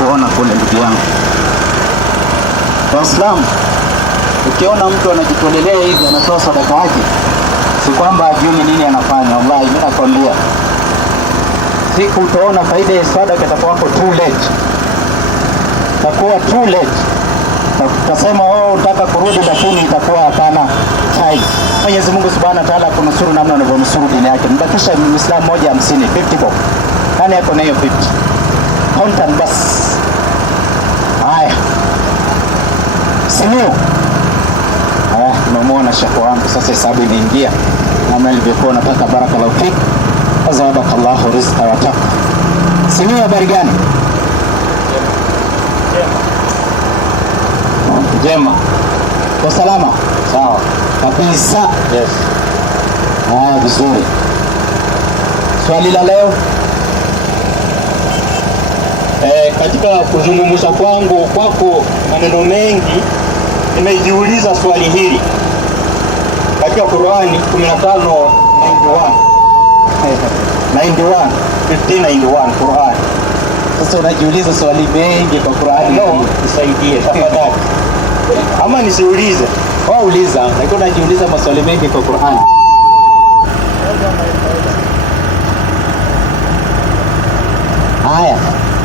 kuona kule. Ndugu yangu Waislamu, ukiona mtu anajitolelea hivi anatoa sadaka yake, si kwamba ajui nini anafanya. Wallahi mimi nakwambia, siku utaona faida ya sadaka itakuwa too late. Itakuwa too late. Utasema unataka kurudi, lakini itakuwa hapana time. Mwenyezi Mungu Subhanahu wa Ta'ala kunusuru namna anavyonusuru dini yake. Mbakisha Muislamu moja 50, 50 bob. Nani yako na hiyo 50? Content bas. Haya. Sio. Tunamuona shekhu wangu sasa, hesabu imeingia. Kama ilivyokuwa nataka, barakallahu fik. Azadakallahu rizqa wa taqwa. Sio habari gani? Jema. Kwa salama? Sawa. Kabisa. Yes. Vizuri. Swali la leo. Katika kuzungumza kwangu kwako maneno mengi, nimejiuliza swali hili. Katika Qur'ani 15:91 Qur'ani. Sasa unajiuliza swali mengi kwa Qur'ani. Nisaidie tafadhali. Ama nisiulize? Uliza, lakini unajiuliza maswali mengi kwa Qur'ani. Haya,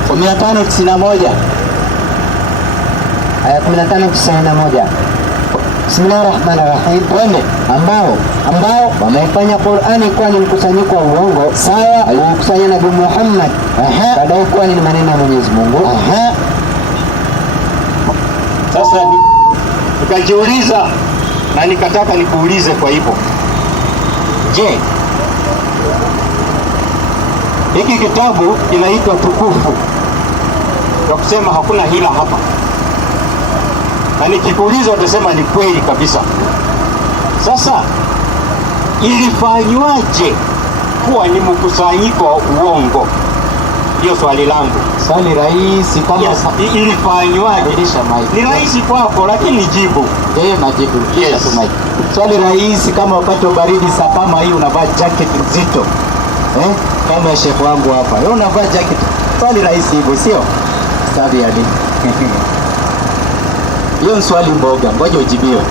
1591. Aya 1591. Bismillahirrahmanirrahim. Wale ambao wameifanya Qur'ani kuwa ni mkusanyiko wa uongo sawa aliyokusanya Nabii Muhammad, kadai kuwa ni maneno ya Mwenyezi Mungu. Sasa nikajiuliza na nikataka nikuulize kwa hivyo. Je, hiki kitabu kinaitwa tukufu na kusema hakuna hila hapa? Na nikikuuliza utasema ni kweli kabisa. Sasa ilifanywaje kuwa ni mkusanyiko wa uongo? Ndio swali langu. Swali rahisi kama ilifanywaje? Ni rahisi kwako, lakini jibu. Najibu. Yes. Swali rahisi kama wakati wa baridi saa kama hii unavaa jacket nzito. Kama ya shefu wangu hapa. Wewe unavaa jacket. Swali rahisi hivyo, sio? Sabi ya dini. Hiyo swali mboga, ngoja ujibiwe.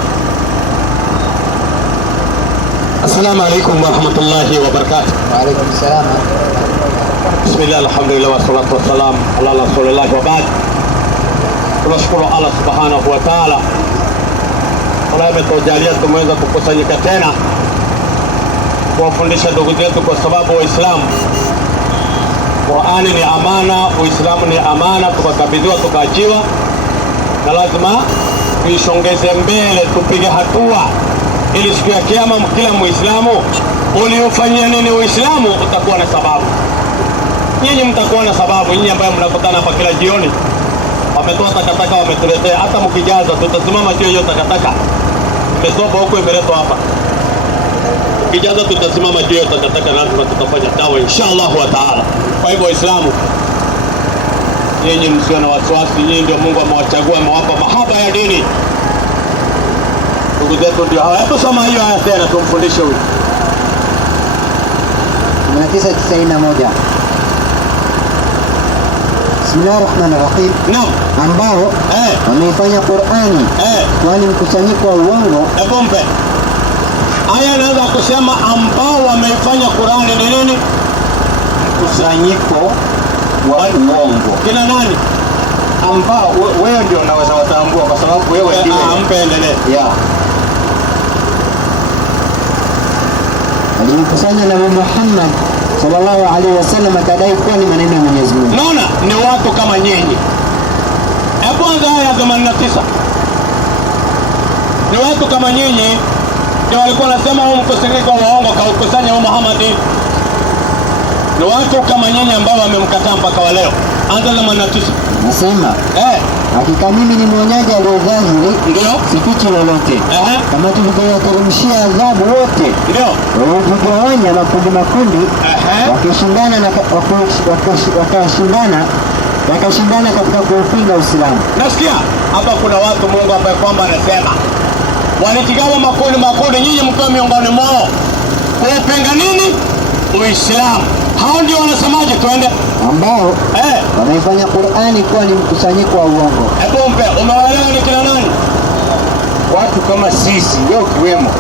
Assalamu alaykum wa rahmatullahi wa barakatuh. Wa alaykum assalam. Bismillah, alhamdulillah wa salatu wa salam ala rasulillah wa ba'd. Tunashukuru Allah subhanahu wa ta'ala kwa ametujalia tumeweza kukusanyika tena kuwafundisha ndugu zetu, kwa sababu Waislamu, Qur'ani ni amana, Uislamu ni amana, tukakabidhiwa tukaachiwa, na lazima tuishongeze mbele, tupige hatua ili siku ya kiyama kila Muislamu uliofanyia nini Uislamu utakuwa na sababu. Nyinyi mtakuwa na sababu, nyinyi ambao mnakutana hapa kila jioni. Wametoa takataka wametuletea, hata mkijaza tutasimama juu hiyo takataka. Imesoba huko imeletwa hapa. Ukijaza tutasimama juu hiyo takataka na tutafanya dawa inshallah wa taala. Kwa hivyo Waislamu, nyinyi msio na wasiwasi, nyinyi ndio Mungu amewachagua, amewapa mahaba ya dini. Ndugu zetu ndio hawa. Hebu soma hiyo aya tena tumfundishe huyu. 1991. Bismillahirrahmanirrahim. Naam. Ambao wameifanya Qur'ani kuwa ni mkusanyiko wa uongo. Ebombe. Aya inaanza kusema ambao wameifanya Qur'ani ni nini? Mkusanyiko wa uongo. Kina nani? Ambao wewe ndio unaweza watambua kwa sababu wewe ndiye. Mpendelee. Alikusanya Nabii Muhammad sallallahu alaihi wasallam, akadai kuwa ni maneno ya Mwenyezi Mungu. Naona ni watu kama nyinyi. Hebu anza aya 89. Ni watu kama nyinyi ndio walikuwa wanasema huu mkusanyiko wa uongo kaukusanya huyu Muhammad. Ni watu kama nyinyi ambao wamemkataa mpaka wa leo. Anza 89. Nasema hakika mimi ni mwonyaji aliyedhahiri, ndio sifichi lolote. Kama tulivyowateremshia adhabu wote, ndio wakigawanya makundi wakashindana katika kuupinga Uislamu. Nasikia hapa kuna watu Mungu ambaye kwamba anasema walijigawa makundi, nyinyi mko miongoni mwao kuupinga nini? Uislamu. Hao ndio wanasemaje? Twende. Ambao wanaifanya Qur'ani kuwa ni mkusanyiko wa uongo. Hebu umewaelewa ni kina nani? Watu kama sisi ndio kiwemo.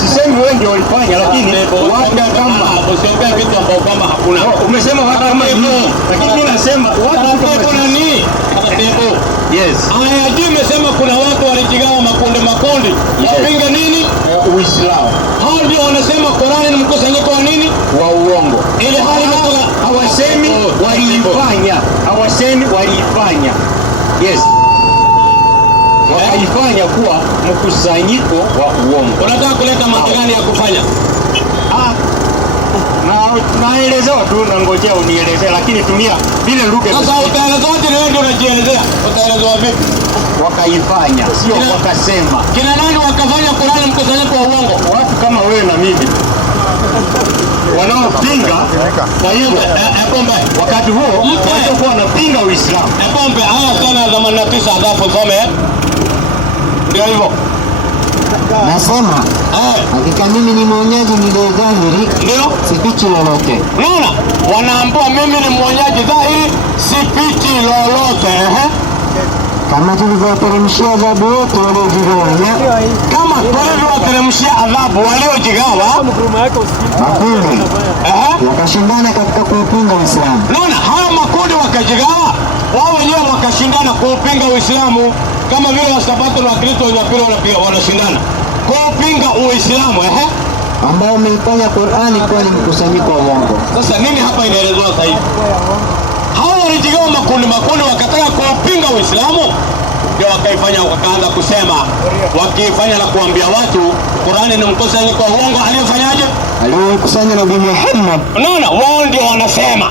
Sisemi wengi walifanya, lakini watu kama usiongee vitu ambao kama hakuna. Umesema watu kama hivi, lakini mimi nasema watu kama nini? Yes. Aya juu imesema kuna watu walijigawa makundi. Wapinga nini? Uislamu. Hao ndio wanasema Qur'ani ni mkusanyiko wa nini? Wa uongo. Ili hali hawasemi walifanya. Hawasemi walifanya. Yes. Wakaifanya kuwa mkusanyiko wa uongo. Unataka kuleta mambo gani ya kufanya? Naelezewa tu na ngojea unielezee, lakini tumia vile lugha. Sasa utaelezewa wote ni wewe ndio unajielezea. Utaelezewa vipi? Wakaifanya, sio wakasema. Kina nani wakafanya Qur'ani mkusanyiko wa uongo? Watu kama wewe na mimi. Wanaopinga. Kwa hiyo wakati huo walikuwa wanapinga Uislamu. Pombe haya sana 89 adhabu some. Ndio hivyo. Nasema hakika mimi ni mwonyaji niliye dhahiri, ndio sifichi lolote. Unaona? Wanaambia mimi ni mwonyaji dhahiri, sifichi lolote. Kama tulivyoteremshia adhabu wote waliojigawanya, kama tulivyoteremshia adhabu waliojigawa makundi wakashindana katika kuupinga Uislamu. Unaona? Hawa makundi wakajigawa, wao wenyewe wakashindana kuupinga Uislamu, kama vile Wasabato na Wakristo wenyewe wanashindana kuupinga Uislamu ambao umeifanya Qur'ani kuwa ni mkusanyiko wa uongo. Sasa nini hapa inaelezwa sasa hivi? Hao walijigawa makundi wakataka kuupinga Uislamu, ndio wakaifanya wakaanza kusema, wakifanya na kuambia watu Qur'ani ni mkusanyiko wa uongo. Aliyofanyaje? Aliyokusanya Nabii Muhammad. Unaona? Wao ndio wanasema,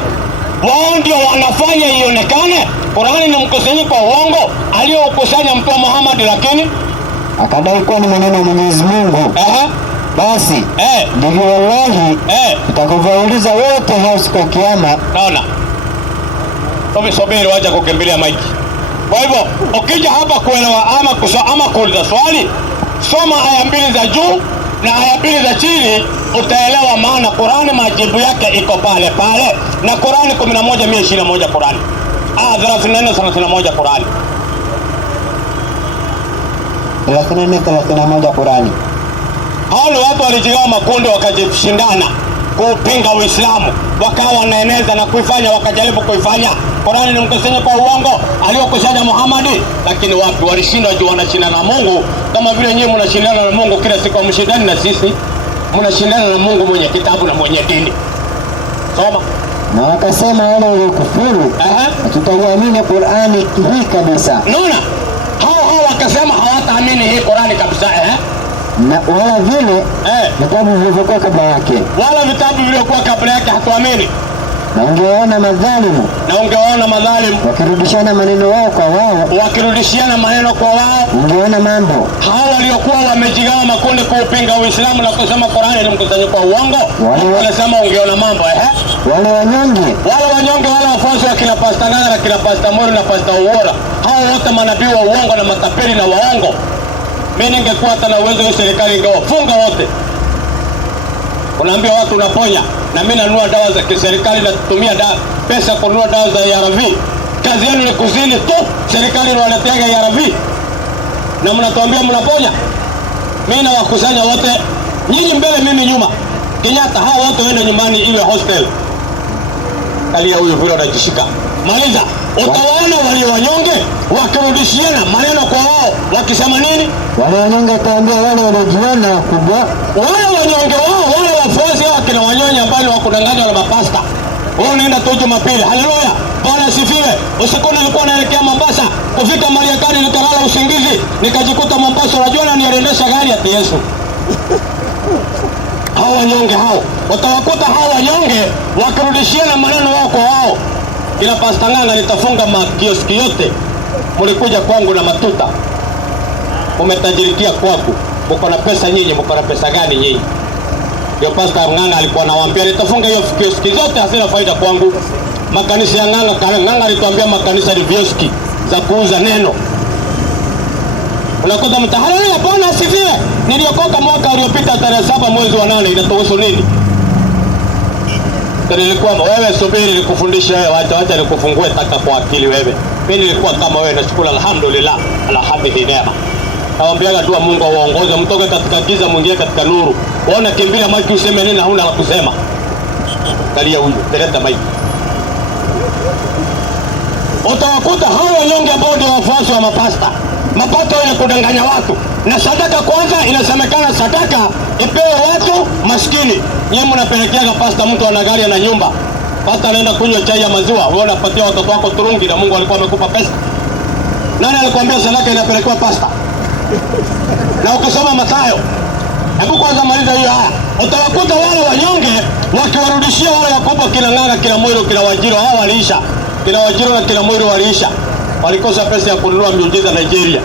wao ndio wanafanya ionekane Qur'ani ni mkusanyiko wa uongo aliyokusanya Mtume Muhammad, lakini akadai kuwa ni maneno ya Mwenyezi Mungu. Basi ndivyo wallahi utakapouliza wote hao siku ya Kiyama. Naona subiri waje kukimbilia maiki. Kwa hivyo ukija hapa kuelewa ama kuuliza swali, soma aya 2 za juu na aya 2 za chini, utaelewa maana Qur'ani majibu yake iko pale pale. Na Qur'ani 11:121 Qur'ani 34:31 Qur'ani 34:31 Qur'ani. Hao watu walijigawa makundi wakajishindana kupinga Uislamu, wakawa wanaeneza na kuifanya, wakajaribu kuifanya Qur'ani ni mkusanyiko wa uongo aliyokusanya Muhammad, lakini wapi, walishindwa juu wanashindana na Mungu. Kama vile nyinyi mnashindana na Mungu kila siku, mshindani na sisi, mnashindana na Mungu mwenye kitabu na mwenye dini. Soma. Na wakasema wale waliokufuru, hatutaamini Qur'ani hii kabisa. Unaona? Hao wakasema hawataamini hii Qur'ani kabisa na wala vile vitabu vilivyokuwa kabla yake, wala vitabu vilivyokuwa kabla yake hatuamini. Na ungeona madhalimu, wakirudishiana maneno wao kwa wao, ungeona mambo. Hao waliokuwa wamejigawa makundi kuupinga Uislamu na kusema Qur'ani ni mkusanyiko wa uongo, wanasema ungeona mambo. Wale wanyonge, wale wafuasi wa kina Pastor Nganga na kina Pastor Mori na Pastor Uwora, hao wote manabii wa uongo na matapeli na waongo. Mimi ningekuwa hata na uwezo wa serikali ingewafunga wote. Unaambia watu unaponya, na mimi nanunua dawa za kiserikali na kutumia pesa kununua dawa za ARV. Kazi yenu ni kuzini tu, serikali inawaletea ARV na mnatuambia mnaponya. Mimi na wakusanya wote, nyinyi mbele mimi nyuma. Kenyatta, hao wote waende nyumbani iwe hostel. Kalia huyu vile anajishika. Maliza. Utawaona walio wanyonge wakirudishiana maneno kwa wao, wakisema nini? Wale wanyonge wataambia wale waliojiona wakubwa. Wale wanyonge wao, wale wafuasi wao kina wanyonge ambao wakudanganywa na mapasta. Wao unaenda tu Jumapili. Haleluya. Bwana sifiwe. Usiku nilikuwa naelekea Mombasa, kufika Mariakani nikalala usingizi, nikajikuta Mombasa, unajua na niendesha gari ya Yesu. Hao wanyonge hao, watawakuta hao wanyonge wakirudishiana maneno wao kwa wao. Kila Pastor Nganga nitafunga makioski yote. Mlikuja kwangu na matuta, umetajirikia kwangu, mko na pesa nyinyi, mko na pesa gani nyinyi? Ndio Pastor Nganga alikuwa anawaambia nitafunga hiyo kioski zote, hasina faida kwangu. Makanisa ya Nganga alituambia makanisa ni vioski za kuuza neno. Unakuta mtaharani ya Bwana asifiwe. Niliokoka mwaka uliopita tarehe 7 mwezi wa 8, inatuhusu nini? Nilikuwa wewe subiri nikufundishe wewe, wacha nikufungue taka kwa akili wewe. Mimi nilikuwa kama wewe, nashukuru alhamdulillah ala hadhihi neema. Naombeaga dua Mungu awaongoze mtoke katika giza mwingie katika nuru. Uone kimbia maiki useme nini hauna la kusema. Kalia huyu, peleka maiki. Utawakuta hao wanyonge ambao ndio wafuasi wa mapasta. Mapato ya kudanganya watu. Na sadaka kwanza inasemekana sadaka ipewe watu maskini. Nyinyi mnapelekeaga pasta mtu ana gari na nyumba. Pasta anaenda kunywa chai ya maziwa, wewe unapatia watoto wako turungi na Mungu alikuwa amekupa pesa. Nani alikwambia sadaka inapelekewa pasta? Na ukisoma Mathayo, hebu kwanza maliza hiyo haya. Utawakuta wale wanyonge wakiwarudishia wale wakubwa kila Ng'ara, kila Mwiru, kila Wajiro, hao waliisha. Kila Wajiro na kila Mwiru waliisha. Walikosa pesa ya kununua miujiza Nigeria.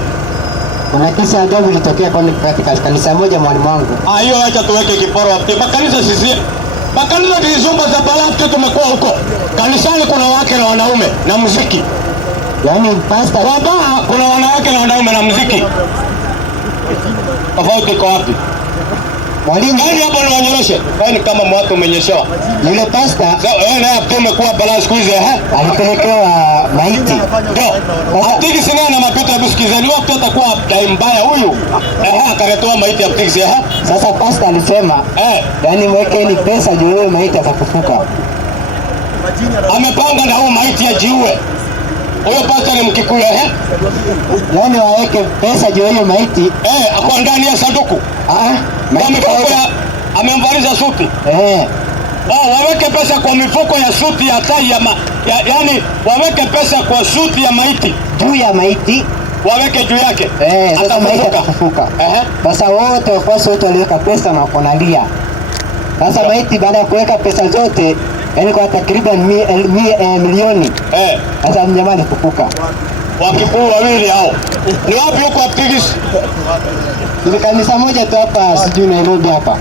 Kuna kisa ajabu ilitokea katika kanisa moja mwalimu wangu. Hiyo acha tuweke kiporo hapo. Makanisa sisi. Makanisa kizumba za balafte tumekuwa huko. Kanisani kuna wake na wanaume na muziki. Yaani pastor baba kuna wanawake na wanaume na muziki. Tofauti kwa wapi? Mwalimu gani hapo ni wanyoroshe? Kwani kama mwatu umenyeshewa. Yule pastor naye tumekuwa balance squeeze alipelekewa maiti. Ndio. Aptiki sina na mapito ya busikizani watu atakuwa mbaya huyu. Akaletewa maiti aptiki Sasa pastor alisema yaani mwekeni pesa juu huyo maiti atakufuka. Amepanga na huyo maiti ajiue. Huyo pastor ni Mkikuyu yaani waweke pesa juu hiyo maiti ako ndani ya sanduku. Amemvaliza suti. Waweke pesa kwa mifuko ya suti ya tai yaani waweke pesa kwa suti ya maiti. Juu ya maiti waweke juu yake. Atafufuka. Sasa wote wafuasi wote waliweka pesa na wanalia. Sasa maiti baada ya kuweka pesa zote yaani kwa takriban milioni. Sasa mjamaa alifufuka. Wakikuyu wawili hao. Ni wapi huko Aptigis? Ni kanisa moja tu hapa sijui Nairobi hapa.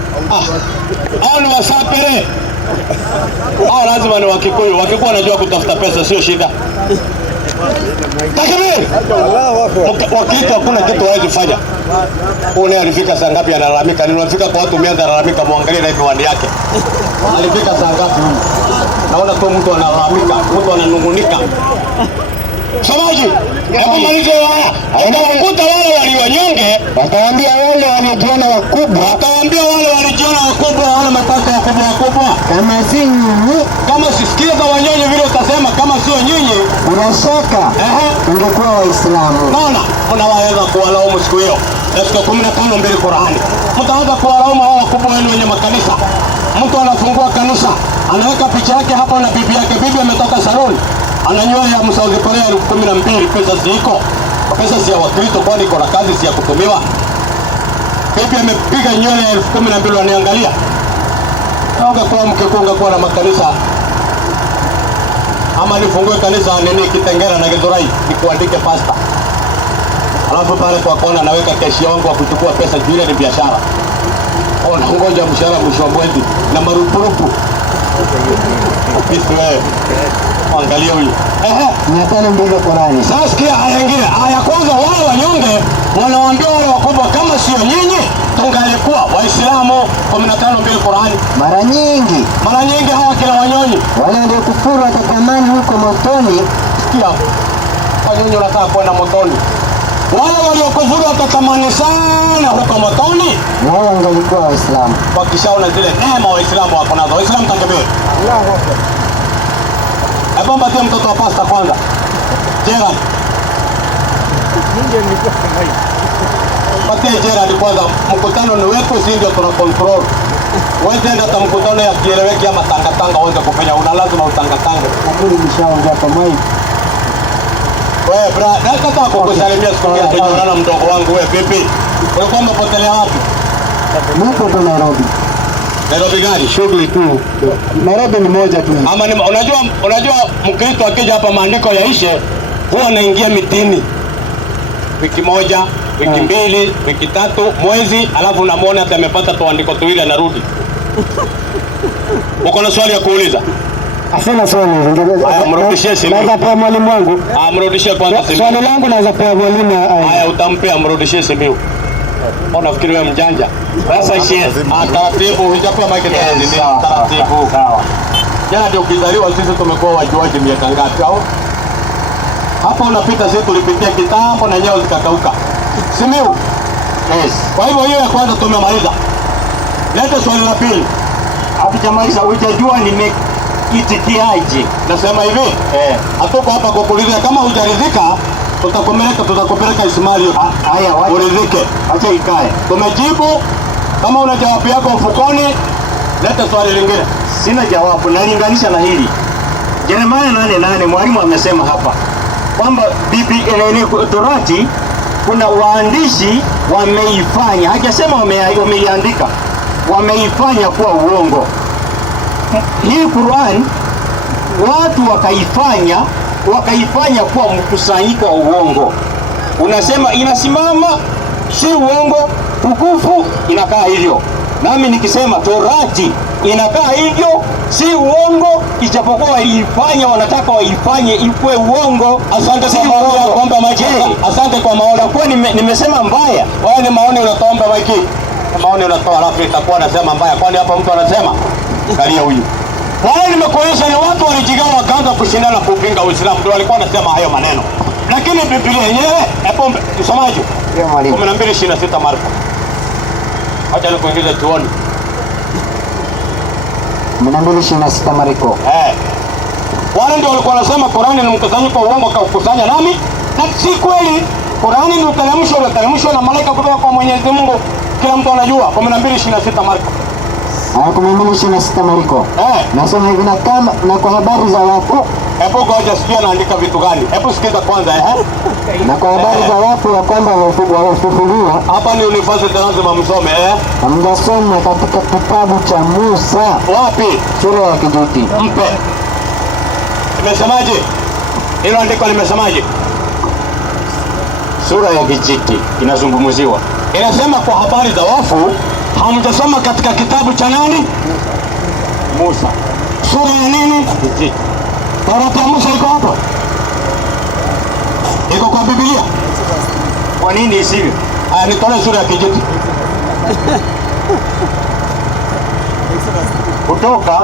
Hao ni Wasapere. Hao lazima ni Wakikuyu. Wakikuyu wanajua kutafuta pesa sio shida. Takbir! Wakati hakuna kitu hawezi kufanya. Huyo alifika saa ngapi analalamika? Nilifika kwa watu 100 analalamika, muangalie na miwani yake. Alifika saa ngapi huyu? Naona tu mtu analalamika, mtu ananungunika. Samaji, hebu malize haya. Utawakuta wale walionyonge, watawaambia wale wanajiona wakubwa, watawaambia wale walijiona wakubwa, wale mapaka wakubwa. Kama si nyinyi, kama sisikiza wanyonye vile utasema kama sio nyinyi, unashaka. Ungekuwa Waislamu. Naona unaweza kuwalaumu siku hiyo. Katika 15 mbele Qur'ani. Mtaanza kuwalaumu hao wakubwa wenu wenye makanisa. Mtu anafungua kanisa, anaweka picha yake hapo na bibi yake. Bibi ametoka saloni. Ananyoa ya Saudi Korea 12,000 pesa ziko. Pesa si ya Wakristo kwani iko na kazi si ya kutumiwa. Bibi amepiga nywele ya 12,000 waniangalia. Naomba kwa mkekunga kwa na makanisa. Ama nifungue kanisa nini Kitengera na Githurai nikuandike pasta. Alafu pale kwa kona naweka keshi yangu wa kuchukua pesa juu ni biashara. Ona ngoja mshahara mwisho wa mwezi na marupurupu. Kisi wewe. Angalia huyu. 500 mbele Qur'ani. Sasa sikia aya nyingine. Aya kwanza wale wanyonge wanawaambia wale wakubwa kama sio nyinyi tungalikuwa Waislamu 15 mbele Qur'ani. Mara nyingi hawa kila wanyonyi. Wale ndio kufuru watatamani huko motoni. Sikia. Wanyonyi wanataka kwenda motoni. Wale waliokufuru watatamani sana huko motoni. Wao wangalikuwa Waislamu. Wakishaona zile neema Waislamu wako nazo. Waislamu takbir. Allahu Akbar. Hebu mpatie mtoto wa pasta kwanza. Gerald. Patie Gerald kwanza. Mkutano ni wetu, si ndio tuna control. Wewe ndio hata mkutano ya kieleweki ama tanga uanze kufanya, una lazima utanga. Hakuna nishaongea kwa mai. Wewe bra, nataka kukusalimia siku moja tunaona mdogo wangu wewe vipi? Ulikuwa umepotelea wapi? Niko tu Nairobi. Nairobi gani? Shughuli tu. Nairobi ni moja tu. Ama unajua Mkristo akija hapa maandiko yaishe huwa anaingia mitini. Wiki moja, wiki mbili, wiki tatu, mwezi, alafu unamwona hata amepata tuandiko tuwili anarudi. Uko na swali ya kuuliza? Asante swali. Mrudishie simu. Naweza pewa mwalimu wangu? Mrudishie kwanza simu. Swali langu naweza pewa mwalimu. Haya utampea, mrudishie simu. Unafikiri wewe mjanja? Sasa taratibu, hujapewa mic tena. Taratibu. Sawa. Jana ndio ukizaliwa, sisi tumekuwa wajuaji miaka ngapi au? Hapo unapita, sisi tulipitia kitambo na nyao zikakauka. Simiu? Yes. Kwa hivyo hiyo ya kwanza tumemaliza. Leta swali la pili. Hatujamaliza, hujajua nimeitikiaje. Nasema hivi, hatuko hapa kukuulizia. Kama hujaridhika, tutakupeleka Ismaili. Haya, wacha uridhike. Acha ikae. Tumejibu. Kama una jawabu yako mfukoni, leta swali lingine. Sina jawabu, nalinganisha na hili. Yeremia 8:8 mwalimu amesema hapa kwamba Torati kuna waandishi wameifanya, hajasema wameiandika, wameifanya kuwa uongo. Hii Qur'an watu wakaifanya kuwa mkusanyiko wa uongo. Unasema inasimama, si uongo, tukufu inakaa hivyo. Nami nikisema Torati inakaa hivyo, si uongo, ijapokuwa wanataka waifanye ikuwe uongo. Asante kwa maoni kwamba Mike. Asante kwa maoni. Kwa nimesema mbaya. Wewe ni maoni unatoa Mike. Maoni unatoa alafu itakuwa anasema mbaya. Kwani hapa mtu anasema kalia huyu. Wale nimekuonyesha ni watu walijigawa wakaanza kushindana kupinga Uislamu. Ndio walikuwa wanasema hayo maneno. Lakini Biblia yenyewe, hapo msomaji. Ndio mwalimu. 12:26 Marko. Acha nikuingize tuone. 12:26 Marko. Wale ndio walikuwa wanasema Qur'ani ni mkusanyiko wa uongo kaukusanya nami. Na si kweli. Qur'ani ni uteremshwa na malaika kutoka kwa Mwenyezi Mungu. Kila mtu anajua. 12:26 Marko. 12:26 Marko. Nasema hivi, na kwa habari za watu. Hebu ngoja sikia naandika vitu gani. Hebu sikiza kwanza Na kwa habari za watu wa kwamba wafufuliwa. Hapa ni university lazima msome Hamjasoma katika kitabu cha Musa. Wapi? Sura ya Kijiti. Mpe. Nimesemaje? Hilo andiko limesemaje? Sura ya Kijiti inazungumziwa. Inasema kwa habari za wafu, hamjasoma katika kitabu cha nani? Musa. Sura ya nini? Kijiti. Torati ya Musa iko hapo? Iko kwa Biblia? Kwa nini isivyo? Nitolee sura ya Kijiti. Kutoka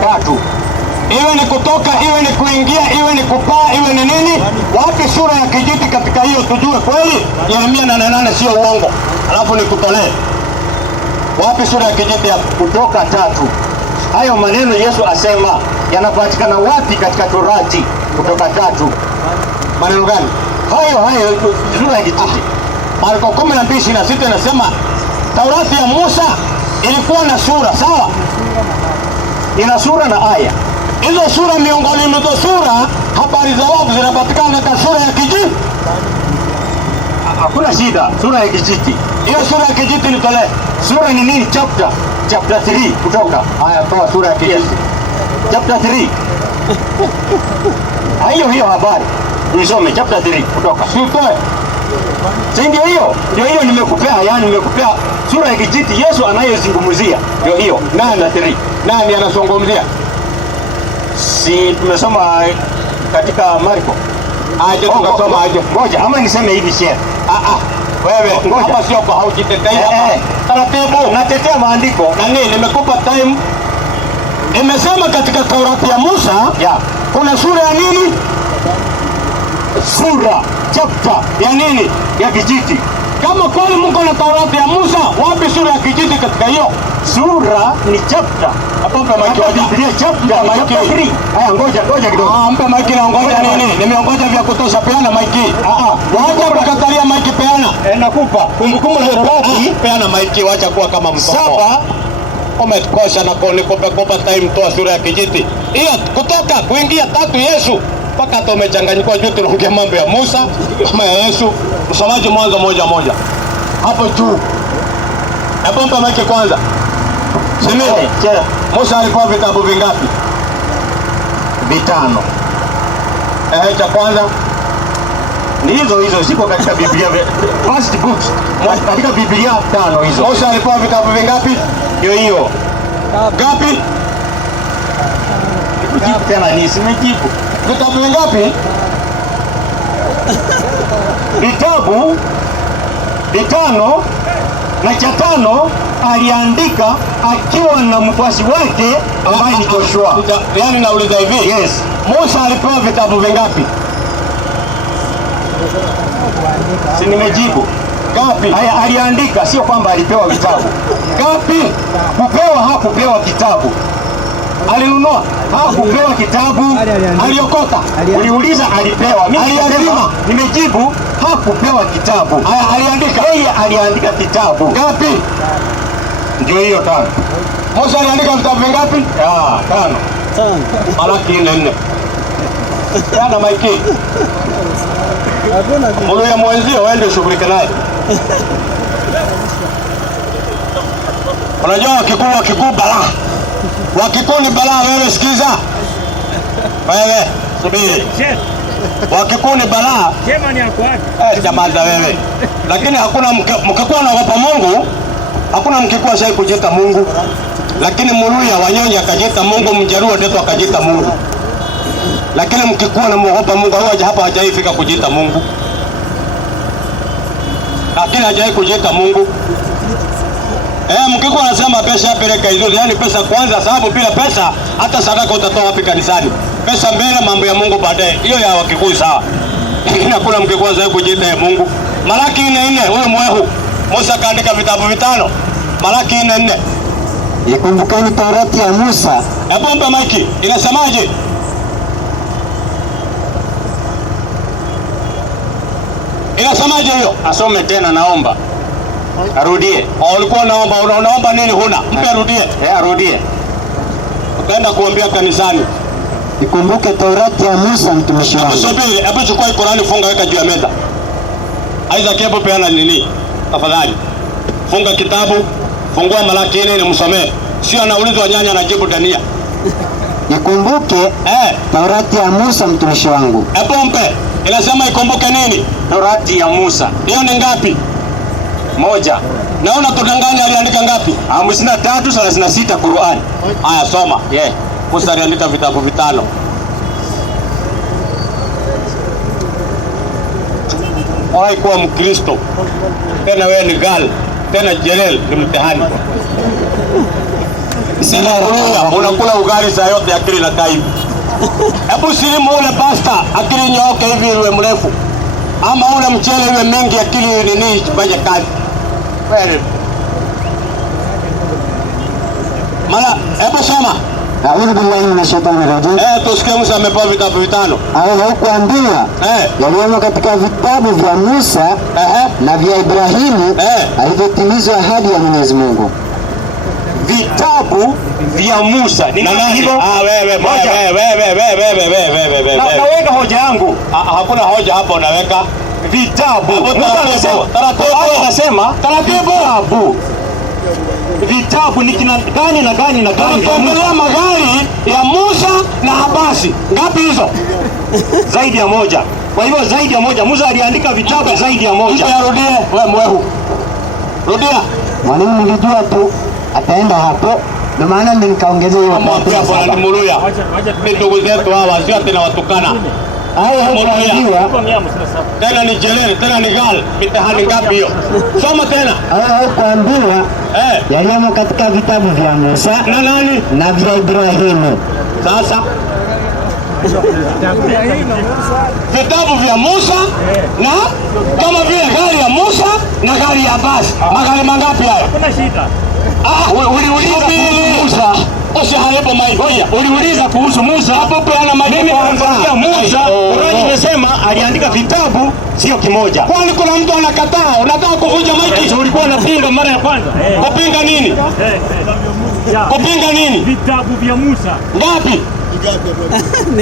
3. Iwe ni kutoka, iwe ni kuingia, iwe ni kupaa, iwe ni nini? Wapi sura ya Kijiti katika hiyo tujue kweli Yeremia 8:8 sio uongo. Alafu nikutolee. Wapi sura ya Kijiti hapo? Kutoka 3. Hayo maneno Yesu asema yanapatikana wapi katika Torati? Kutoka 3. Maneno gani? Hayo sura ya Kijiti. Marko 12:26 inasema Taurati ya Musa ilikuwa na sura, sawa? Ina sura na aya. Hizo sura miongoni mwa sura, habari za wafu zinapatikana katika sura ya Kijiti. Hakuna shida, sura ya Kijiti. Hiyo sura ya Kijiti nitolee. Sura ni nini? Chapter 3 kutoka. Haya, toa sura ya Kijiti. Chapter 3. Hiyo habari. Nisome chapter 3 kutoka. Sitoe. Si ndio hiyo? Ndio hiyo nimekupea, nimekupea sura ya Kijiti Yesu anayezungumzia. Ndio hiyo. Nani anazungumzia? Si tumesoma katika Marko. Aje tukasoma aje. Ngoja ama niseme hivi shehe. Wewe hapa sio kwa haujitetei hapa. Taratibu natetea maandiko. Nani nimekupa time. Imesema katika Taurati ya Musa kuna sura ya nini? Sura chapter ya nini? Ya Kijiti. Kama kweli Mungu na Taurati ya Musa, wapi sura ya Kijiti katika hiyo? Sura ni chapter. Hapo mpe maiki wa Biblia chapter 3. Haya ngoja kidogo. Mpe maiki na ngoja nini? Nimeongoja vya kutosha, peana maiki. Wacha kukatalia maiki, peana. Nakupa. Kumbukumbu la Torati, peana maiki, wacha kuwa kama mtoto. 7 umekosa na kopa time, toa sura ya Kijiti. Hiyo kutoka kuingia 3 Yesu. Mpaka hata umechanganyikwa juu tunaongea mambo ya Musa ama ya Yesu. Msomaji Mwanzo 1:1. Hapo tu. Hapo mpa maiki kwanza. Semeni, Musa alikuwa vitabu vingapi? 5. Cha kwanza ni hizo ziko katika Biblia. First books katika Biblia 5 hizo. Musa alikuwa vitabu vingapi? Hiyo. Ngapi? Kujibu tena ni simejibu. Vitabu vingapi? Vitabu 5 na cha 5 aliandika akiwa na mfuasi wake ambaye ni Joshua. Yaani nauliza hivi. Yes. Musa alipewa vitabu vingapi? Si nimejibu. Ngapi? Haya, aliandika, sio kwamba alipewa vitabu. Ngapi? Kupewa, hakupewa kitabu. Alinunua? Hakupewa kitabu. Aliokota? Uliuliza alipewa. Mimi Aliandika? nimejibu hakupewa kitabu. Haya, aliandika? Yeye aliandika kitabu. Ngapi? Ndio hiyo 5. Musa aliandika vitabu vingapi? 5. Malaki 4. Yana maiki. Muluya mwenzio waende shughulike naye. Unajua wakikuu balaa. Wakikuu ni balaa. Wewe sikiza. Wewe subiri. Wakikuu ni balaa. Chema ni yako wapi? Jamaza wewe. Lakini hakuna mkikuwa anaogopa Mungu. Hakuna mkikuwa shai kujita Mungu. Lakini Muluya Wanyonyi akajita Mungu, Mjaruo Teto akajita Mungu. Lakini mkikuwa na muogopa Mungu, hawaja hapa hajaifika kujita Mungu. Lakini hajai kujita Mungu. Mkikuwa anasema pesa peleka hizo, yani pesa kwanza, sababu bila pesa hata sadaka utatoa wapi kanisani? Pesa mbele, mambo ya Mungu baadaye. Hiyo ya Wakikuyu sawa. Lakini hakuna mkikuwa zai kujita Mungu. Malaki 4:4 huyo mwehu. Musa kaandika vitabu 5. Malaki 4:4. Ikumbukeni Taurati ya Musa. Hebu mpe maiki. Inasemaje? Inasemaje hiyo? Asome tena, naomba. Arudie. Ulikuwa unaomba nini huna? Mpe arudie. Arudie. Utaenda kuambia kanisani. Ikumbuke Taurati ya Musa mtumishi wangu. Subiri, hebu chukua Qur'ani, funga, weka juu ya meza. Isaac, hebu peana nini? Tafadhali. Funga kitabu, fungua Malaki 4 na msomee. Sio anaulizwa nyanya anajibu Dania. Ikumbuke Taurati ya Musa mtumishi wangu. Hebu mpe. Inasema ikumbuke nini? Taurati ya Musa. Hiyo ni ngapi? 1. Naona kudanganya, aliandika ngapi? 53:36 Qur'an. Haya, soma. Yeah. Musa aliandika vitabu 5. Wahi kuwa Mkristo. Tena wewe ni gal. Tena Jelel ni mtihani. Unakula ugali saa yote, akili na kaibu. Hebu silimu ule pasta, akili nyooke hivi iwe mrefu. Ama ule mchele iwe mingi, akili nini ifanye kazi. Wewe. Mala, hebu soma. A'udhu billahi minash shaitani rajim. Tusikie Musa amepewa vitabu 5. Hakuambiwa yaliyomo katika vitabu vya Musa na vya Ibrahimu alivyotimizwa ahadi ya Mwenyezi Mungu. Vitabu vya Musa. Ni nani? Wewe. Naweka hoja yangu. Hakuna hoja hapa, unaweka vitabu. Taratibu. Vitabu ni kina gani na gani na gani? Tunaongelea magari ya Musa na Abasi. Ngapi hizo? Zaidi ya 1. Kwa hivyo zaidi ya 1. Musa aliandika vitabu zaidi ya 1. Arudie. Wewe mwehu. Rudia. Mwalimu, nilijua tu ataenda hapo, ndio maana nikaongezea hiyo. Mwambia Bwana ni Muluya. Ni ndugu zetu hawa, sio tena watukana. Hakuambiwa tena ni Jelele, tena ni gal. Mitihani ngapi hiyo? Soma tena. Hakuambiwa yaliyomo katika vitabu vya Musa na nani na vya Ibrahimu. Sasa vitabu vya Musa na kama vile gari ya Musa na gari ya Abasi. Magari mangapi hayo? Hakuna shida. Uliuliza kuhusu Musa. Usiharibu maisha. Uliuliza kuhusu Musa. Hapo peana majibu kwanza. Musa, Qur'ani imesema aliandika vitabu sio kimoja. Kwani kuna mtu anakataa? Unataka kuvunja maiki? Ulikuwa unapinga mara ya kwanza. Kupinga nini? Kupinga nini? Vitabu vya Musa. Ngapi?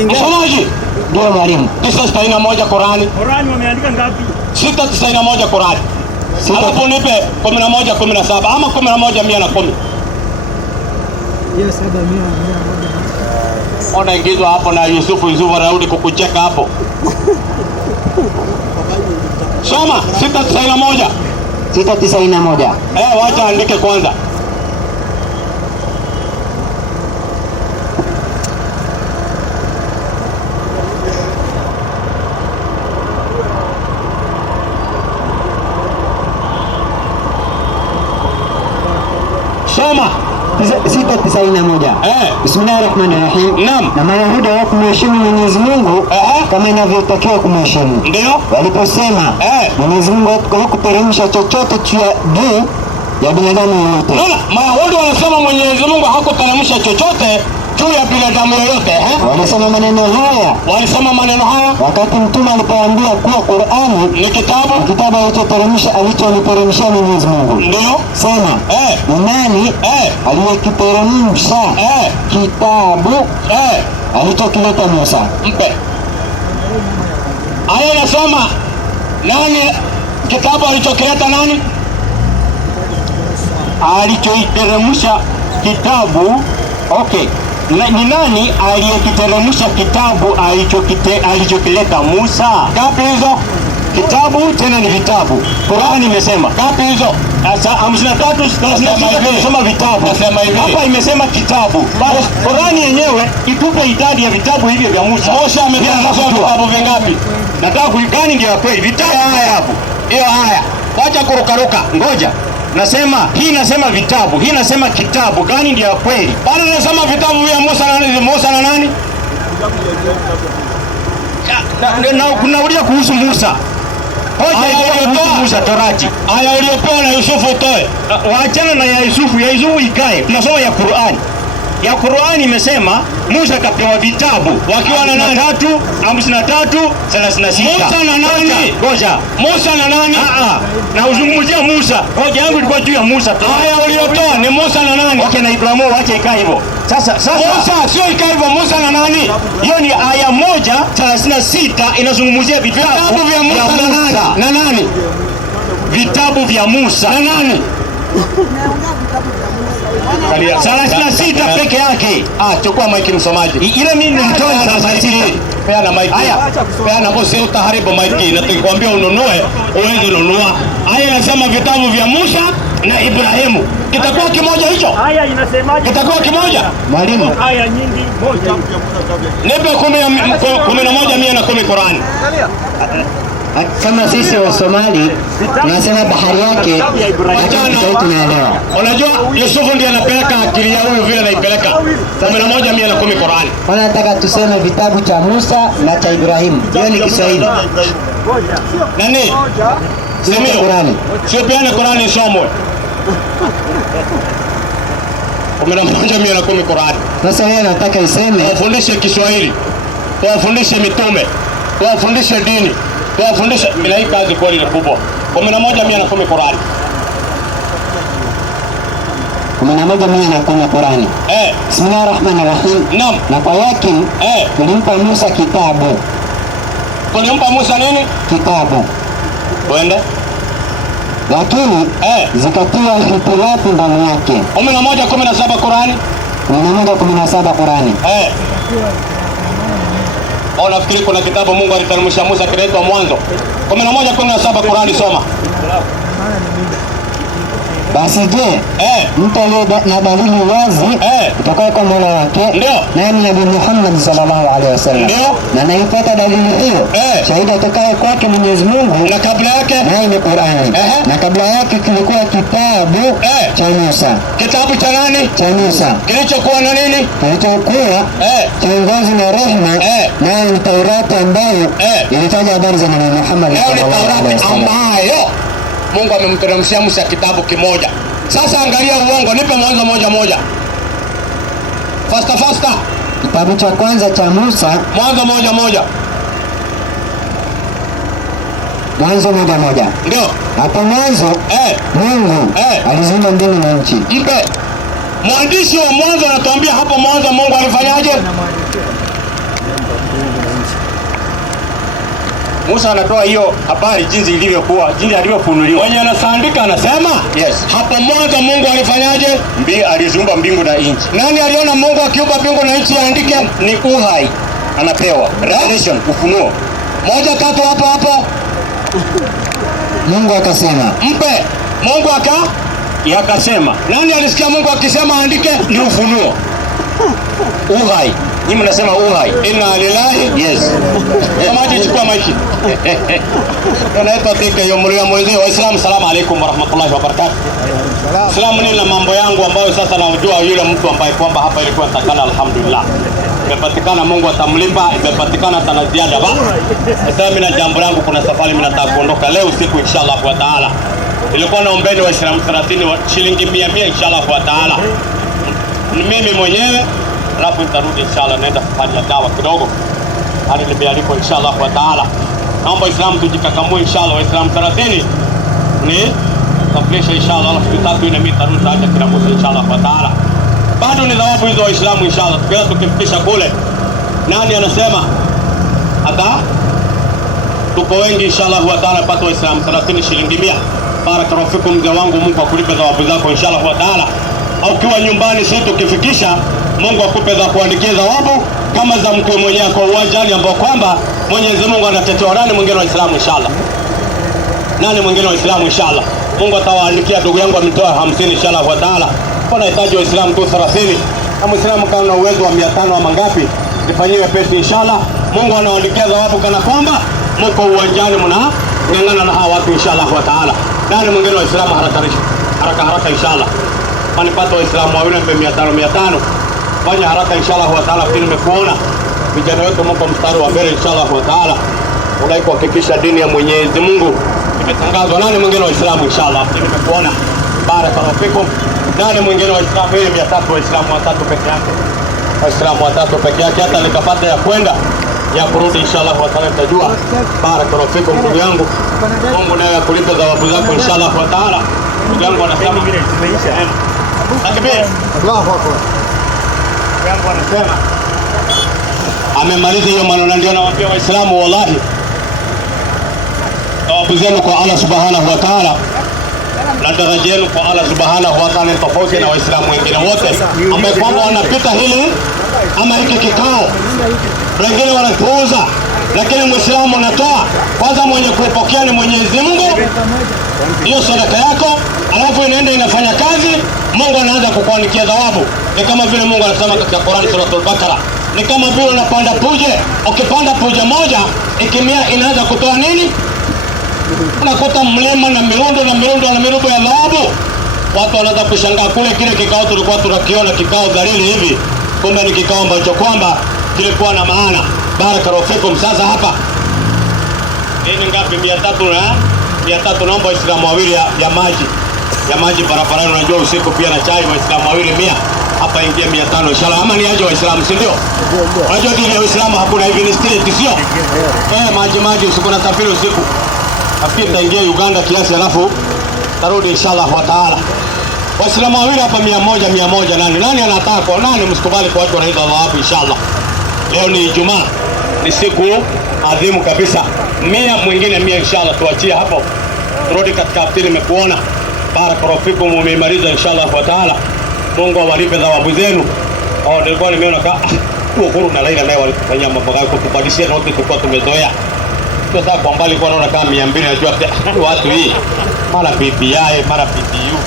Msomaji? Ndio mwalimu. 991 Qur'ani. Qur'ani wameandika ngapi? 691 Qur'ani. Alafu nipe 11:17 ama 11:110. Hiyo 7:100. Ona ingizwa hapo na Yusufu anarudi kukucheka hapo. Soma 691. 691. Wacha andike kwanza. 691. Bismillahirrahmanirrahim. Naam. Na Mayahudi hawakumheshimu Mwenyezi Mungu kama inavyotakiwa kumheshimu. Ndio. Waliposema Mwenyezi Mungu hakuteremsha chochote juu ya binadamu yoyote. Naona Mayahudi wanasema Mwenyezi Mungu hakuteremsha chochote juu ya binadamu yoyote. Walisema maneno haya wakati mtume alipoambia kuwa Qur'ani ni kitabu alichoniteremsha Mwenyezi Mungu. Ndio. Sema ni nani aliyekiteremsha kitabu alichokileta Musa? Mpe. Aya inasema nani kitabu alichokileta nani? Alichoiteremsha kitabu. Okay. Ni nani aliyekiteremsha kitabu alichokileta Musa? Ngapi hizo? Kitabu tena ni vitabu. Qur'ani imesema ngapi hizo? Sasa 53 nasema vitabu. Nasema hivi. Hapa imesema kitabu. Basi Qur'ani yenyewe itupe idadi ya vitabu hivyo vya Musa. Musa ameteremsha vitabu vingapi? Nataka kulikani ndio ya kweli. Vitabu haya hapo. Hiyo haya. Wacha kurukaruka. Ngoja. Nasema hii nasema vitabu, hii nasema kitabu. Gani ndio ya kweli? Bado nasema vitabu vya Musa na nani? Na kunaulia kuhusu Musa. Hoja ilikuwa Musa Torati. Aya uliopewa na Yusufu utoe. Waachana na ya Yusufu ikae. Tunasoma ya Qur'ani. Ya Qur'ani imesema Musa kapewa vitabu wakiwa na 53 36. Musa na nani? Ngoja. Musa na nani? Na uzungumzia Musa. Hoja yangu ilikuwa juu ya Musa. Haya uliotoa ni Musa na nani? Okay, na Ibrahimu wache ikae hivyo. Sasa Musa sio ikae hivyo. Musa na nani? Hiyo ni aya 1:36 inazungumzia vitabu vya Musa na nani? Vitabu vya Musa na nani? 36 peke yake. Chukua maiki msomaji. Ile mimi nitoe 36. Peana maiki. Haya. Peana bosi utaharibu maiki na tukikwambia ununue, uweze kununua. Haya inasema vitabu vya Musa na Ibrahimu. Kitakuwa kimoja hicho? Haya inasemaje? Kitakuwa kimoja? Mwalimu. Haya nyingi moja. Nipe 11:110 Qur'ani. Kama sisi wa Somali tunasema bahari yake tunaelewa. Unajua Yusufu ndiye anapeleka akili ya huyu vile anaipeleka. 11:110 Qur'ani. Wanataka tuseme vitabu cha Musa na cha Ibrahimu. Hiyo ni Kiswahili. Nani? Sema Qur'ani. Sio peana Qur'ani somwe. 11:110 Qur'ani. Sasa wewe nataka iseme wafundishe Kiswahili. Wafundishe mitume. Wafundishe dini. Wafundishe bila hii kazi kweli ni kubwa. 11:110 Qur'ani. 11:110 Qur'ani. Bismillahirrahmanirrahim. Naam. Na kwa yake tulimpa Musa kitabu. Tulimpa Musa nini? Kitabu. Twende. Lakini zikatiwa hitilafu ndani yake. 11:17 Qur'ani. 11:17 Qur'ani. Nafikiri kuna kitabu Mungu aliteremsha Musa kinaitwa Mwanzo. 11:17 Qur'ani soma. Basi je, mtu aliye na dalili wazi kutoka kwa Mola wake, naye ni Nabii Muhammad sallallahu alaihi wasallam, na anaipata dalili hiyo, shahidi atakaye kwake Mwenyezi Mungu, na kabla yake naye ni Qur'ani, na kabla yake kilikuwa kitabu cha Musa. Kitabu cha nani? Cha Musa. Kilichokuwa na nini? Kilichokuwa kiongozi na rehema, naye ni Taurati ambayo ilitaja habari za Nabii Muhammad sallallahu alaihi wasallam, ambayo Mungu amemteremshia Musa kitabu kimoja. Sasa angalia uongo, nipe Mwanzo 1:1. Faster. Kitabu cha kwanza cha Musa, Mwanzo 1:1. Mwanzo 1:1. Ndio. Hapo mwanzo Mungu aliziumba mbingu na nchi. Mpe. Mwandishi wa Mwanzo anatuambia hapo mwanzo Mungu alifanyaje? Musa anatoa hiyo habari jinsi ilivyokuwa, jinsi alivyofunuliwa. Wenye anaandika anasema, hapo mwanzo Mungu alifanyaje? Aliziumba mbingu na nchi. Nani aliona Mungu akiumba mbingu na nchi aandike? Ni Uhai. Anapewa revelation, ufunuo. 1:3 hapo. Mungu akasema. Mpe. Mungu akasema. Nani alisikia Mungu akisema aandike? Ni ufunuo. Uhai. Nyinyi mnasema uhai. Inna lillahi. Yes. Kama chukua maiki. Tunaita tika hiyo mlio mwezi wa Islam. Salamu alaykum wa rahmatullahi wa barakatuh. Salamu ni na mambo yangu ambayo sasa najua yule mtu ambaye kwamba hapa ilikuwa takana, alhamdulillah. Imepatikana, Mungu atamlipa, imepatikana tena ziada ba. Sasa mimi na jambo langu, kuna safari mimi nataka kuondoka leo usiku inshallah kwa taala. Ilikuwa naombeni wa Islam 30 shilingi 100 inshallah kwa taala. Ni mimi mwenyewe, alafu nitarudi inshallah, naenda kufanya dawa kidogo. Hadi nimealikwa inshallah kwa taala. Naomba Islam tujikakamue inshallah, wa Islam 30 ni kafisha inshallah, alafu tutatu ina mimi tarudi hata kila mmoja inshallah kwa taala. Bado ni dhawabu hizo Waislamu inshallah. Tukiwa tukimfikisha kule, nani anasema hata tuko wengi inshallah wa taala, pata Waislamu 30 shilingi 100. Barakallahu fikum mzee wangu, Mungu akulipe dhawabu zako inshallah wa taala. Au ukiwa nyumbani, sisi tukifikisha, Mungu akupe za kuandikia dhawabu kama za mtu mwenyewe kwa uwanjani, ambao kwamba Mwenyezi Mungu anatetea. Nani mwingine Waislamu inshallah? Nani mwingine Waislamu inshallah? Mungu atawaandikia. Ndugu yangu ametoa 50 inshallah wa taala. Tunahitaji Waislamu tu 30. Kama Muislamu kana uwezo wa 500 ama ngapi, nifanyiwe pesa inshallah. Mungu anawaandikia dhawabu kana kwamba mko uwanjani mnang'ang'ana na hawa watu inshallah wa taala. Nani mwingine Waislamu haraka inshallah? Manipata Waislamu wawili 500 fanya haraka inshallah wa taala. Pili nimekuona vijana wetu mko mstari wa mbele inshallah wa taala, unai kuhakikisha dini ya Mwenyezi Mungu imetangazwa. Nani mwingine Waislamu inshallah? Nimekuona, barakallahu fikum. Nani mwingine Waislamu? Hili 300 Waislamu watatu peke yake, Waislamu watatu peke yake. Hata nikapata ya kwenda ya kurudi inshallah wa taala nitajua. Barakallahu fikum ndugu yangu, Mungu naye akulipe dhawabu zako inshallah wa taala. Ndugu yangu anasema takbir, Allahu akbar. Yangu anasema amemaliza hiyo maneno, ndio nawaambia Waislamu, wallahi dhawabu zenu kwa Allah subhanahu wa ta'ala na daraja yenu kwa Allah subhanahu wa ta'ala tofauti na Waislamu wengine wote ambao kwamba wanapita hili ama hiki kikao, wengine wanapuuza, lakini Muislamu anatoa. Kwanza mwenye kupokea ni Mwenyezi Mungu, hiyo sadaka yako, alafu inaenda inafanya kazi, Mungu anaanza kukuandikia dhawabu. Ni kama vile Mungu anasema katika Qur'an suratul Baqara, ni kama vile unapanda puje, ukipanda puje moja ikimea inaanza kutoa nini? Unakuta mlima na mirundo ya dhahabu. Watu wanaanza kushangaa, kule kile kikao tulikuwa tunakiona kikao dhalili hivi, kumbe ni kikao ambacho kwamba kilikuwa na maana. Barakallahu fikum. Sasa hapa ni ngapi? 300. Naomba Waislamu wawili ya maji barabarani. Unajua usiku pia na chai, Waislamu wawili 100 hapa, ingia 500 inshallah. Ama ni aje Waislamu, si ndio? Unajua dini ya Uislamu hakuna hivi ni street, sio? Maji usiku na safari usiku. Nafikiri taingia Uganda kiasi, alafu tarudi inshallah wa taala. Waislamu wawili hapa 100. Nani anataka kwa nani? Msikubali kwa watu wanaita dhawabu inshallah. Leo ni Ijumaa, ni siku adhimu kabisa. 100 mwingine 100 inshallah, tuachie hapo. Turudi katika hafti. Nimekuona, barakallahu fikum, umemaliza inshallah wa taala. Mungu awalipe dhawabu zenu. Nilikuwa nimeona huru na Laila naye walifanya mambo yao kutubadilishia wote, tulikuwa tumezoea. Sasa kwa mbali kwa naona kama 200, najua watu hii mara BBI mara PDU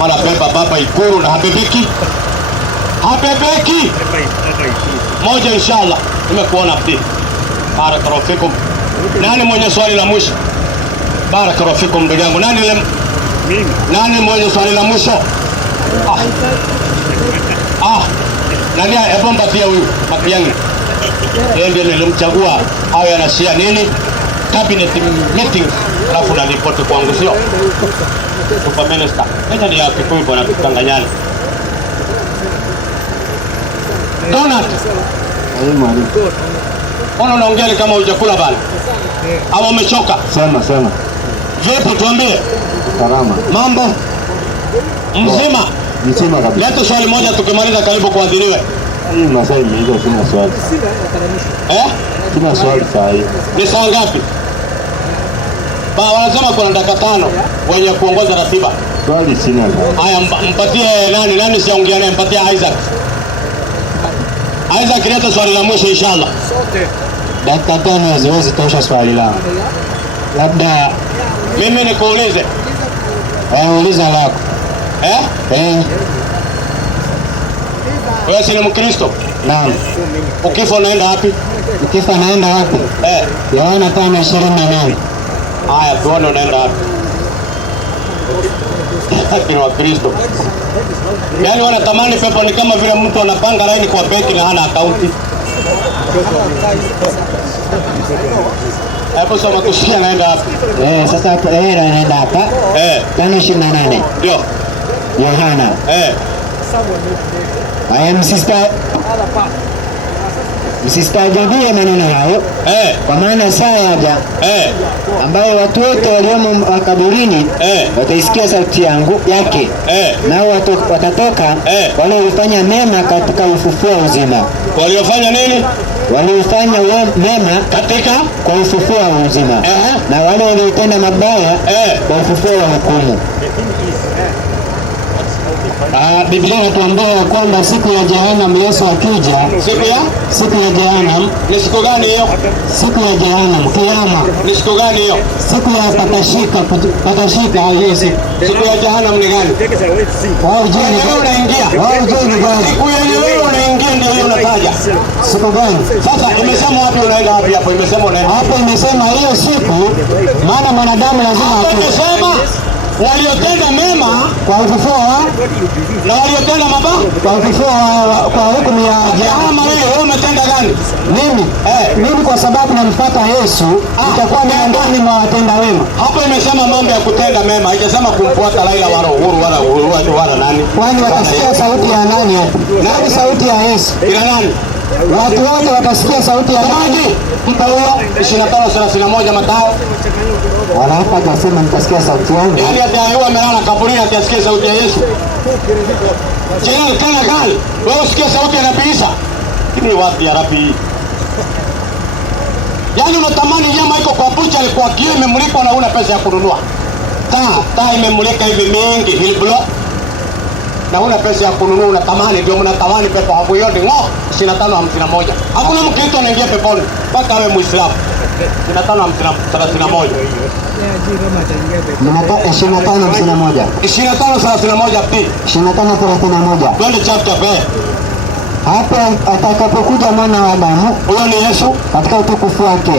mara baba Ikulu na habebeki moja inshallah. Nimekuona pia, barakallahu fikum. Nani mwenye swali la mwisho? Barakallahu fikum ndugu yangu. Nani mwenye swali la mwisho? Nani? Hebu mpatie huyu makiangu. Yeye ndiye nilimchagua awe anashia nini cabinet meeting, alafu na report kwangu, sio super minister. Acha ni yake kwa bwana Tanganyani. Donald, unaongea kama hujakula bana au umechoka? Sema. Vipi, tuambie. Salama. Mambo mzima kabisa. Leta swali moja tukimaliza, karibu kuadhiniwe. Masai hizo sina swali. Sina swali sahihi. Ni saa ngapi? Wanasema kuna dakika 5 wenye kuongoza ratiba. Swali sina. Haya, mpatie nani siongea naye, mpatie Isaac leta swali la mwisho inshallah. Dakika 5 haziwezi tosha swali langu. Labda mimi nikuulize. Uliza lako. Wewe si Mkristo? Naam. Ukifa unaenda wapi? Ukifa naenda wapi? Yohana 5:28. Haya, tuone unaenda wapi. Ni Wakristo. Yaani wanatamani pepo ni kama vile mtu anapanga laini kwa benki na hana akaunti. Hapo soma tusikia naenda wapi? Sasa hapo naenda hapa. 5:28. Ndio. Yohana. Msistaajabie maneno hayo, kwa maana saa yaja ambayo watu wote waliomo makaburini wataisikia sauti yangu yake, nao watatoka waliofanya mema katika ufufuo wa uzima. Waliofanya nini? Waliofanya mema katika kwa ufufuo wa uzima, na wale waliotenda mabaya kwa ufufuo wa hukumu. Biblia inatuambia kwamba siku ya Jehanamu Yesu akija. Siku ya Jehanamu ni siku gani hiyo? Siku ya Jehanamu, Kiyama. Ni siku gani hiyo? Siku ya patashika hiyo siku. Siku ya Jehanamu ni gani? Wao je, unaingia? Wao je ni gani? Siku yenye wewe unaingia ndio hiyo unataja. Siku gani? Sasa imesema wapi unaenda wapi hapo? Imesema unaenda. Hapo imesema hiyo siku, maana mwanadamu lazima imesema waliotenda mema kwa ufufuo na waliotenda mabaya kwa ufufuo kwa hukumu ya Jehanamu. Wewe umetenda gani? Mimi kwa sababu namfuata Yesu nitakuwa miongoni mwa watenda wema. Hapo imesema mambo ya kutenda mema, haijasema kumfuata Laila wala Uhuru wala nani. Kwani watasikia sauti ya nani hapo? Nani sauti ya Yesu? Ila nani? Watu wote watasikia sauti ya nani? Mpa huyo 25:31 Mathayo. Wala hapa hajasema nitasikia sauti yangu. Yaani atayewa amelala kaburini atasikia sauti ya Yesu. Jina kana gani? Wewe usikie sauti ya Nabii Isa. Ni wapi ya Rabbi? Yaani unatamani nyama iko kwa bucha kwa kioo imemulikwa na una pesa ya kununua. Taa imemulika hivi mingi hilblo. Na una pesa ya kununua unatamani, ndio mnatamani pepo hapo yote 25:51. Hakuna Mkristo anaingia peponi mpaka awe Muislamu. 25:31. 25:31. 25:31 pili. 25:31. Twende chapter hapo atakapokuja mwana wa Adamu, huyo ni Yesu katika utukufu wake,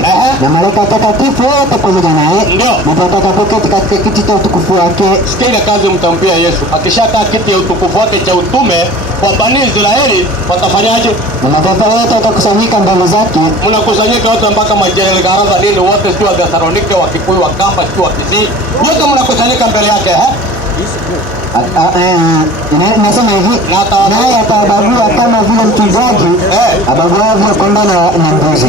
na malaika watakatifu wote pamoja naye, na atakapoketi katika kiti cha utukufu wake. Sikia ile kazi mtampia Yesu. Akishakaa kiti ya utukufu wake cha utume kwa Bani Israeli, watafanyaje? Na mataifa yote watakusanyika mbele zake. Mnakusanyika wote mpaka majenerali garaza nini wote, sio wa Thessalonike, wa Kikuyu, wa Kamba, sio wa Kisii. Wote mnakusanyika mbele yake Nasema hivi, naye atabagua kama vile mchungaji abaguavyo kondoo na mbuzi.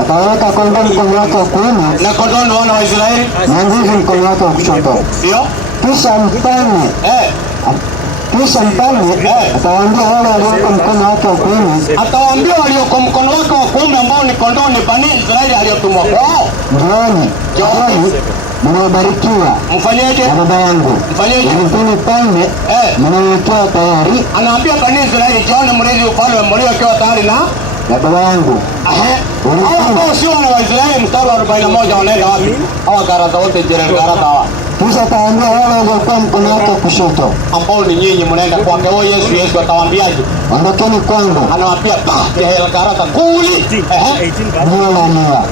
Ataweka kondoo mkono wake wa kuume na kondoo ni wana wa Israeli, na mbuzi mkono wake wa kushoto. Kisha mfalme atawaambia wale walioko mkono wake wa kuume, atawaambia walioko mkono wake wa kuume ambao ni kondoo, ni Bani Israeli aliyotumwa kwao, njooni mnabarikiwa mfanyeje na baba yangu, mfanyeje mfanye ufalme mnaowekewa tayari. Anaambia Bani Israeli, njooni mrithi ufalme mliowekewa tayari na baba yangu. Hao sio wana wa Israeli. Mstari wa 41 wanaenda wapi? Hawa garaza wote jenerali garaza hawa. Kisha atawaambia wale waliokuwa mkono wake wa kushoto, ambao ni nyinyi mnaenda kwake. Wao Yesu atawaambiaje? Ondokeni kwangu. Anawaambia jenerali garaza kuli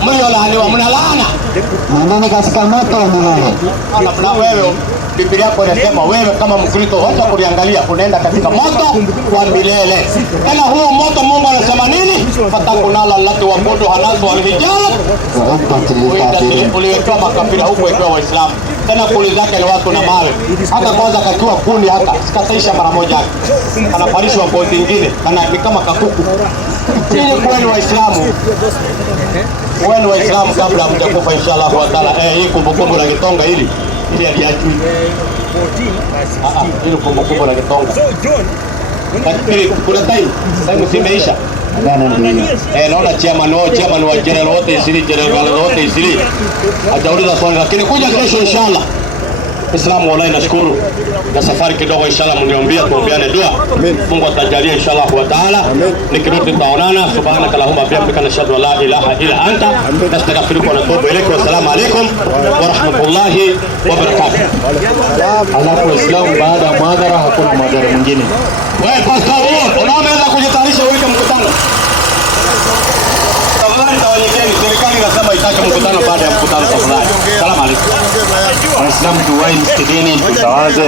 mliolaaniwa mnalaana, mwendeni katika moto wa milele. Na wewe Biblia yako inasema wewe kama Mkristo wacha kuliangalia, unaenda katika moto wa milele. Tena huo moto Mungu anasema nini? Fatakunala lati wa kudu hanasu walijala uliwekewa makabila huko ikiwa Waislamu. Tena kuli zake ni watu na mawe. Hata kwanza kakiwa kuni haka sikataisha mara moja haka anaparishwa kwa zingine ni kama kakuku. Ninyi kweli Waislamu, wewe ni Waislamu kabla hamjakufa inshallah wa taala. Hii kumbukumbu la Kitonga hili aliachwi hilo kumbukumbu la Kitonga. Lakini kuna time zimeisha. Naona chairman wa general wote isili general wote isili hajauliza swali, lakini kuja kesho inshallah. Islamu wallahi nashukuru na safari kidogo inshallah, mniombea tuombeane dua. Mungu atajalia inshallah wa taala. Nikirudi tutaonana. Subhanaka allahumma bihamdika nashhadu an la ilaha illa anta nastaghfiruka wa natubu ilayk. Wa assalamu alaykum wa rahmatullahi wa barakatuh. Alafu Islam baada ya muadhara hakuna muadhara mwingine. Wewe pastor, unaomba mkutano. Tafadhali tawanyikeni, serikali inasema itaki mkutano baada ya mkutano tafadhali. Salamu alaykum. Waislamu tuwai msikitini, tutawaze.